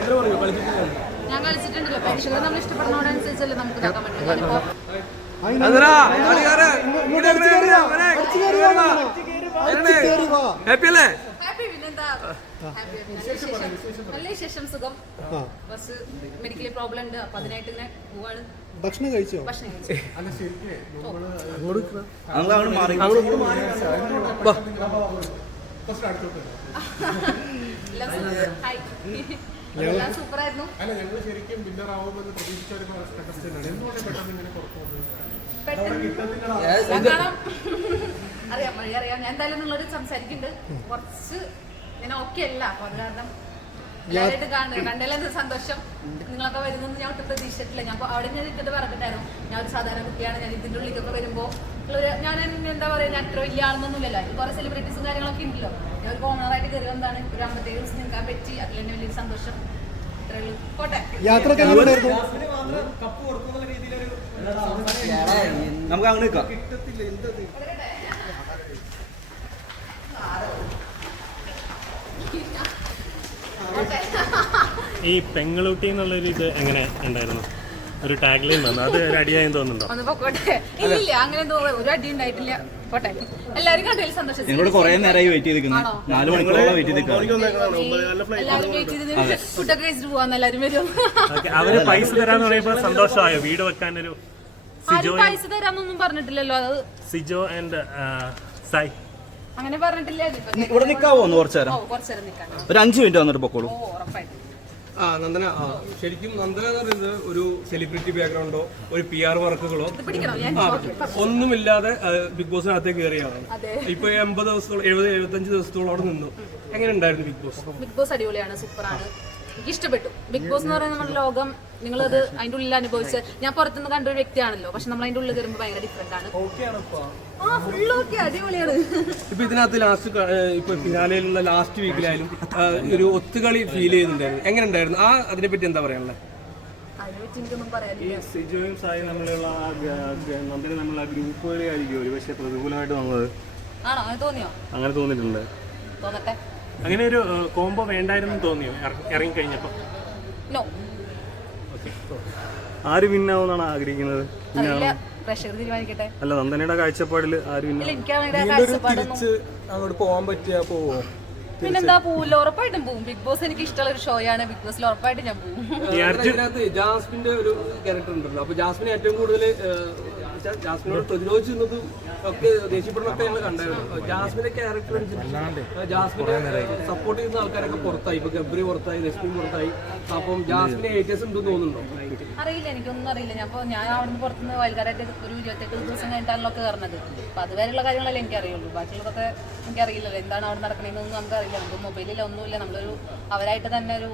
ഞാൻ കളിച്ചിട്ടുണ്ടല്ലോ പ്രേക്ഷകർ നമ്മൾ ഇഷ്ടപ്പെടുന്നതനുസരിച്ചല്ലേ നമുക്ക് ഇതാക്കാൻ പറ്റും ഞാനിപ്പോ ഹാപ്പി അല്ലേ? ഹാപ്പി പിന്നെന്താ ഹാപ്പി നല്ല വിശേഷം. സുഖം. ബസ് മെഡിക്കലി പ്രോബ്ലം ഉണ്ട്. അപ്പൊ അതിനായിട്ട് ഇങ്ങനെ ഭക്ഷണം കഴിച്ചോ? ഭക്ഷണം ആയിരുന്നു അല്ല ഞങ്ങൾ ശരിക്കും വിന്നർ ആവുമെന്ന് പ്രതീക്ഷിച്ച ഒരു ആണ്. എന്തുകൊണ്ട് പെട്ടെന്ന് ഇങ്ങനെ പുറത്തു ഞാൻ. അറിയാം വഴി അറിയാം. ഞാൻ എന്തായാലും നിങ്ങളോട് സംസാരിക്കുന്നുണ്ട്. കുറച്ച് ഞാൻ ഓക്കെ അല്ല അപ്പൊ അത് കാരണം കണ്ടതിലെന്ത് സന്തോഷം? നിങ്ങളൊക്കെ വരുന്നെന്ന് ഞാൻ ഒട്ടും പ്രതീക്ഷിച്ചിട്ടില്ല. ഞാൻ അപ്പൊ അവിടെ ഞാൻ ഇതിന്റെ പറഞ്ഞിട്ടായിരുന്നു ഞാൻ ഒരു സാധാരണ കുട്ടിയാണ്. ഞാൻ ഇതിന്റെ ഉള്ളിലേക്കൊക്കെ വരുമ്പോൾ ഞാൻ എന്താ പറയാ ഞാൻ അത്ര വലിയ ആളൊന്നുമില്ലല്ലോ. കുറെ സെലിബ്രിറ്റീസും കാര്യങ്ങളൊക്കെ ഉണ്ടല്ലോ. ഞാൻ ഓണറായിട്ട് കയറി വന്നതാണ് ഒരു അമ്പത്തേഴ് ദിവസം നിൽക്കാൻ പറ്റി അതിൽ തന്നെ വലിയൊരു സന്തോഷം. ഇത്രയേ ഉള്ളൂ. പോട്ടെ. യാത്രയൊക്കെ എങ്ങനെയുണ്ടായിരുന്നു നമുക്ക് അങ്ങനെ നിൽക്കാം. പോട്ടെ ഈ പെങ്ങളൂട്ടി എന്നുള്ളൊരു ഇത് എങ്ങനെ ഉണ്ടായിരുന്നു? ഒരു ടാഗ് ലൈൻ വന്നു. അത് ഒരു അടിയായി തോന്നുന്നുണ്ടോ? ഒന്ന് പൊക്കോട്ടെ. ഇല്ലില്ല അങ്ങനെ എന്തോ ഒരു അടി ഉണ്ടായിട്ടില്ല. പോട്ടെ. എല്ലാവരും കണ്ടതിൽ സന്തോഷം? ഞങ്ങളോട് കുറേ നേരമായി വെയിറ്റ് ചെയ്ത് ആണോ? നാല് മണിക്കൂറോളം വെയിറ്റ് ചെയ്ത് എല്ലാവരും വെയിറ്റ് ചെയ്ത് ഫുഡൊക്കെ കഴിച്ചിട്ട് പോവാന്ന് എല്ലാവരും വരും. ഓക്കെ അവർ പൈസ തരാന്ന് പറയുമ്പോ സന്തോഷമായോ? വീട് വെക്കാനൊരു ആരും പൈസ തരാന്നൊന്നും പറഞ്ഞിട്ടില്ലല്ലോ അത്. സിജോ ആൻഡ് സൈ. അങ്ങനെ പറഞ്ഞിട്ടില്ല. ഇവിടെ നിക്കാവോ ഒന്ന് കുറച്ചു ഓ നേരം കുറച്ചേരം ഒരു അഞ്ചു മിനിറ്റ് വന്നിട്ട് പൊക്കോളൂ. ഓ ഉറപ്പായിട്ടും. ആ നന്ദന. ആ. ശരിക്കും നന്ദന എന്ന് പറയുന്നത് ഒരു സെലിബ്രിറ്റി ബാക്ക്ഗ്രൗണ്ടോ ഒരു പി ആർ വർക്കുകളോ ആ ഒന്നുമില്ലാതെ ബിഗ് ബോസിനകത്തേക്ക് കയറിയാണ്. ഇപ്പൊ എൺപത് ദിവസത്തോളം എഴുപത് എഴുപത്തഞ്ച് ദിവസത്തോളം അവിടെ നിന്നു. എങ്ങനെ ഉണ്ടായിരുന്നു ബിഗ് ബോസ് ബിഗ് ബോസ് അടിപൊളിയാണ് സൂപ്പറാണ് എനിക്ക് ഇഷ്ടപ്പെട്ടു ബിഗ് ബോസ് എന്ന് പറയുന്നത് നമ്മുടെ ലോകം നിങ്ങളത് അതിന്റെ ഉള്ളിൽ അനുഭവിച്ച് ഞാൻ പുറത്തുനിന്ന് കണ്ട ഒരു വ്യക്തിയാണല്ലോ. പക്ഷെ നമ്മൾ അതിന്റെ ഉള്ളിൽ കയറുമ്പോൾ ഭയങ്കര ഡിഫറെന്റ് ആണ്. ആ ഫുൾ ഓക്കെ അടിപൊളിയാണ്. ഇപ്പൊ ഇതിനകത്ത് ലാസ്റ്റ് ഇപ്പൊ ഫിനാലയിലുള്ള ലാസ്റ്റ് വീക്കിലായാലും ഒരു ഒത്തുകളി ഫീൽ ചെയ്യുന്നുണ്ടായിരുന്നു എങ്ങനെ ഉണ്ടായിരുന്നു? ആ അതിനെപ്പറ്റി എന്താ പറയാനുള്ളത് ഈ സിജോയും സായും തമ്മിലുള്ള ഗ- ഗ- തമ്മിലുള്ള ഗ്രൂപ്പ് വഴിയായിരിക്കും ഒരു പക്ഷേ പ്രതികൂലമായിട്ട് വന്നത്. ആണോ? അങ്ങനെ തോന്നിയോ? അങ്ങനെ തോന്നിയിട്ടുണ്ട്. തോന്നട്ടെ. അങ്ങനെ ഒരു കോംബോ വേണ്ടായിരുന്നു തോന്നിയോ? ഇറങ്ങി കഴിഞ്ഞപ്പോൾ നോ ആര് വിന്നാവുന്നാണ് ആഗ്രഹിക്കുന്നത്? പ്രഷർ തീരുമാനിക്കട്ടെ. അല്ല നന്ദനയുടെ കാഴ്ചപ്പാടിൽ ആര് വിന്ന അങ്ങോട്ട് പോകാൻ പറ്റിയാ പോവോ? പിന്നെന്താ പോവില്ല ഉറപ്പായിട്ടും പോവും. ബിഗ് ബോസ് എനിക്ക് ഇഷ്ടമുള്ള ഒരു ഷോ ആണ് ബിഗ് ബോസിൽ ഉറപ്പായിട്ടും ഞാൻ പോവും. ഇതിനകത്ത് ജാസ്മിന്റെ ഒരു ക്യാരക്ടർ ഉണ്ടല്ലോ. അപ്പൊ ജാസ്മിൻ ഏറ്റവും കൂടുതൽ ജാസ്മിനോട് പ്രതിരോധിച്ചു നിന്നതും ഒക്കെ ദേഷ്യപ്പെടുന്നൊക്കെ ഞങ്ങൾ കണ്ടായിരുന്നു. ജാസ്മിന്റെ ക്യാരക്ടർ ജാസ്മിനെ സപ്പോർട്ട് ചെയ്യുന്ന ആൾക്കാരൊക്കെ പുറത്തായി. ഇപ്പൊ ഗബ്രി പുറത്തായി ലക്ഷ്മി പുറത്തായി. അപ്പം ജാസ്മിനെ ഏറ്റേഴ്സ് ഉണ്ടെന്ന് തോന്നുന്നുണ്ടോ? അറിയില്ല എനിക്കൊന്നും അറിയില്ല. ഞാൻ അപ്പോൾ ഞാൻ അവിടുന്ന് പുറത്തുനിന്ന് വൈകാരായിട്ട് ഒരു ഇരുപത്തെട്ട് ദിവസം കഴിഞ്ഞിട്ടാണല്ലോ ഒക്കെ കയറുന്നത്. അപ്പൊ അതുവരെയുള്ള കാര്യങ്ങളല്ലേ എനിക്കറിയുള്ളൂ. ബാക്കിയുള്ളതൊക്കെ എനിക്കറിയില്ലല്ലോ. എന്താണ് അവിടെ നടക്കണമെന്നൊന്നും നമുക്ക് അറിയില്ല നമുക്ക് മൊബൈലിൽ ഒന്നുമില്ല. നമ്മളൊരു അവരായിട്ട് തന്നെ ഒരു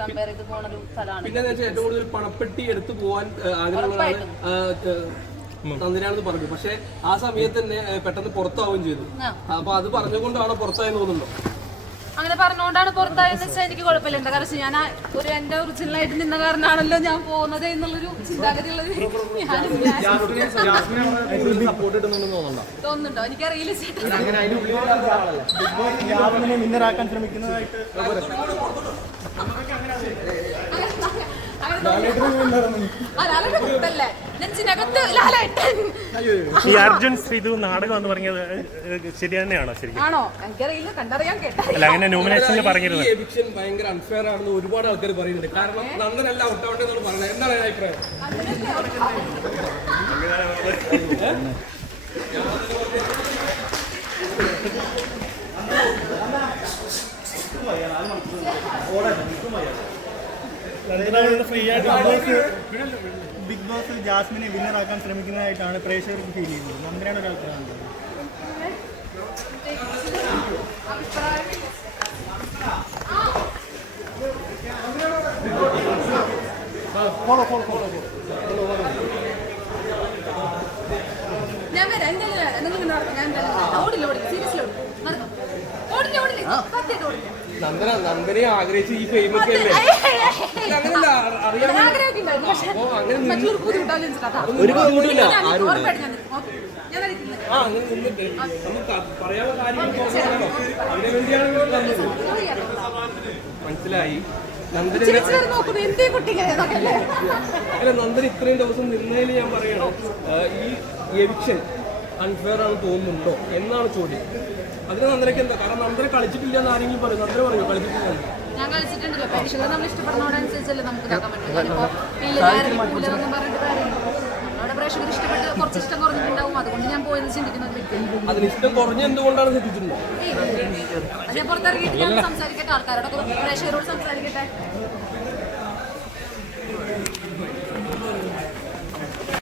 കമ്പയർ ചെയ്ത് പോണ ഒരു സ്ഥലമാണ്. പിന്നെ ഏറ്റവും കൂടുതൽ പണപ്പെട്ടി എടുത്തു പോകാൻ ആഗ്രഹമുള്ളതാണ് നന്ദിനാണെന്ന് പറഞ്ഞു. പക്ഷെ ആ സമയത്ത് തന്നെ പെട്ടെന്ന് പുറത്താവുകയും ചെയ്തു. അപ്പൊ അത് പറഞ്ഞുകൊണ്ടാണ് പുറത്തായെന്ന് തോന്നുന്നുണ്ടോ? അങ്ങനെ പറഞ്ഞുകൊണ്ടാണ് പുറത്തായെന്ന് വെച്ചാൽ എനിക്ക് കുഴപ്പമില്ല. എന്താ കാരണം ഞാൻ ഒരു എന്റെ ഒറിജിനൽ ആയിട്ട് നിന്ന കാരണമാണല്ലോ ഞാൻ പോകുന്നത് എന്നുള്ളൊരു ചിന്താഗതി ഉള്ളത് സപ്പോർട്ട് കിട്ടുന്നുണ്ടെന്ന് തോന്നുന്നുണ്ടോ? എനിക്കറിയില്ല ചേട്ടാ. ലാലേട്ടൻ ഈ അർജുൻ ശ്രീതു നാടകം എന്ന് പറഞ്ഞത് ശരി തന്നെയാണോ ശരിക്കും? ആണോ? എനിക്കറിയില്ല കണ്ടറിയാൻ അല്ല അങ്ങനെ നോമിനേഷനിൽ പറഞ്ഞിരുന്നത് ഈ എവിക്ഷൻ ഭയങ്കര അൺഫെയർ ആണെന്ന് ഒരുപാട് ആൾക്കാർ പറയുന്നുണ്ട്. കാരണം നന്ദനല്ല ഔട്ടാവട്ടെ എന്നാണ് പറയുന്നത് എന്താണ് അഭിപ്രായം? ഫ്രീ ആയിട്ട് ബിഗ് ബോസ് ജാസ്മിനെ വിന്നറാക്കാൻ ശ്രമിക്കുന്നതായിട്ടാണ് പ്രേക്ഷകർക്ക് ഫീൽ ചെയ്യുന്നത് നന്ദിനാണ് ഒരു അഭിപ്രായം ഫോളോ ഫോളോ ഫോളോ ഞാൻ വരാം എന്തായാലും വരാം. നിങ്ങൾ നടക്കാം. ഞാൻ. ഓടില്ല ഓടില്ല സീരിയസ്ലി ഓടില്ല. ഓടില്ല ഓടില്ല സത്യമായിട്ട് ഓടില്ല നന്ദന നന്ദനെ ആഗ്രഹിച്ച് ഈ ഫെയിം ഒക്കെ അല്ലേ? അറിയാൻ ബുദ്ധിമുട്ടാവില്ല എന്ന് ഒരു ബുദ്ധിമുട്ടില്ല ആരും. ആ അങ്ങനെ നിന്നിട്ട് നമുക്ക് പറയാനുള്ള കാര്യങ്ങൾ തോന്നണല്ലോ അതിനു വേണ്ടിയാണ് ഇവിടെ വന്നത്. മനസ്സിലായി. നന്ദന അല്ലേ? നന്ദൻ ഇത്രയും ദിവസം നിന്നതിൽ ഞാൻ പറയണം ഈ എവിക്ഷൻ അൺഫെയർ ആണ് തോന്നുന്നുണ്ടോ എന്നാണ് ചോദ്യം. അതിന് നന്ദനക്ക് എന്താ? കാരണം നന്ദന കളിച്ചിട്ടില്ല എന്ന് ആരെങ്കിലും പറയും. നന്ദന പറയൂ? കളിച്ചിട്ടില്ല ഞങ്ങൾ ഞാൻ കളിച്ചിട്ടുണ്ടല്ലോ പ്രേക്ഷകർ നമ്മൾ ഇഷ്ടപ്പെടുന്നതനുസരിച്ചല്ലേ നമുക്ക് ഇതാക്കാൻ പറ്റും. ഞാനിപ്പോ ഇല്ലെന്നും പറഞ്ഞിട്ട് കാര്യമില്ല. പ്രേക്ഷകർ ഇഷ്ടപ്പെട്ട് കുറച്ച് ഇഷ്ടം കുറഞ്ഞിട്ടുണ്ടാവും. അതുകൊണ്ട് ഞാൻ പോയെന്ന് ചിന്തിക്കുന്ന ഒരു വ്യക്തിയാണ്. അതിന് ഇഷ്ടം കുറഞ്ഞ എന്തുകൊണ്ടാണ് പുറത്തിറങ്ങിയിട്ട് ഞാൻ സംസാരിക്കട്ടെ ആൾക്കാരോടൊക്കെ പ്രേക്ഷകരോട് സംസാരിക്കട്ടെ.